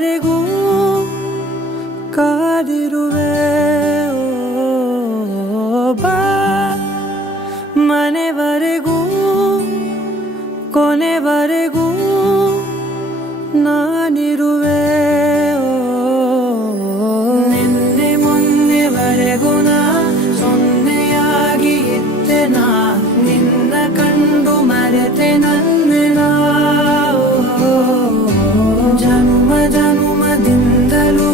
ಕೊನೆವರೆಗೂ ಕಾದಿರುವೆ ಬಾ ಮನೆವರೆಗೂ ಕೊನೆವರೆಗೂ ನಾನಿರುವೆ ನಿನ್ನೆ ಮೊನ್ನೆವರೆಗೂ ನಾ ಸೊನ್ನೆಯಾಗಿ ಇದ್ದೆ ನಾ ನಿನ್ನ ಕಂಡು ಮರೆತೆ ನನ್ನೆನಾ ಜನುಮ ಜನುಮದಿಂದಲೂ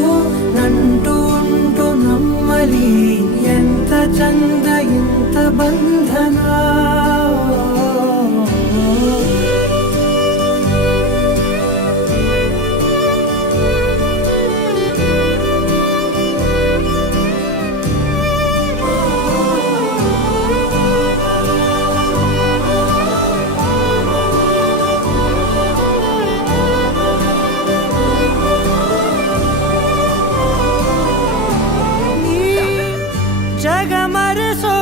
ನಂಟು ಉಂಟು ನಮ್ಮಲಿ ಎಂತ ಚಂದ ಇಂಥ ಬಂಧನ ಜಗ ಮರೆಸೋ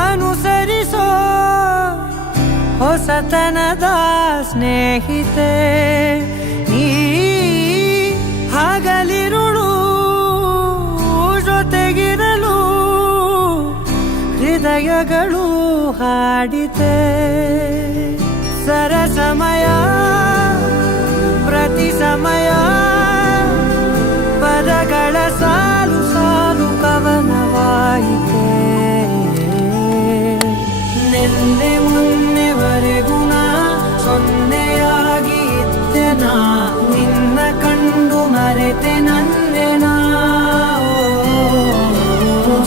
ಅನುಸರಿಸೋ ಹೊಸತನದ ಸ್ನೇಹಿತೆ ನೀ ಹಗಲಿರುಳು ಜೊತೆಗಿರಲು ಹೃದಯಗಳು ಹಾಡಿತೆ ಸರಸಮಯ ಪ್ರತಿ ಸಮಯ ಪದಗಳ ಸಾಲು ಸಾಲು ಕವನವಾಯಿತೆ ನಿನ್ನೆ ಮೊನ್ನೆವರೆಗೂ ನಾ ಸೊನ್ನೆಯಾಗಿ ಇದ್ದೆ ನಾ ನಿನ್ನ ಕಂಡು ಮರೆತೆ ನನ್ನೆನಾ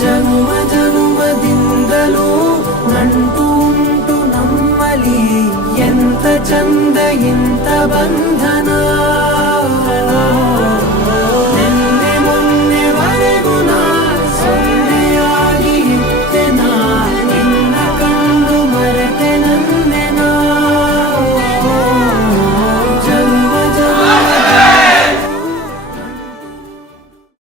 ಜನುಮ ಜನುಮದಿಂದಲೂ ನಂಟು ಉಂಟು ನಮ್ಮಲಿ ಎಂತ ಚಂದ ಇಂಥ ಬಂಧನ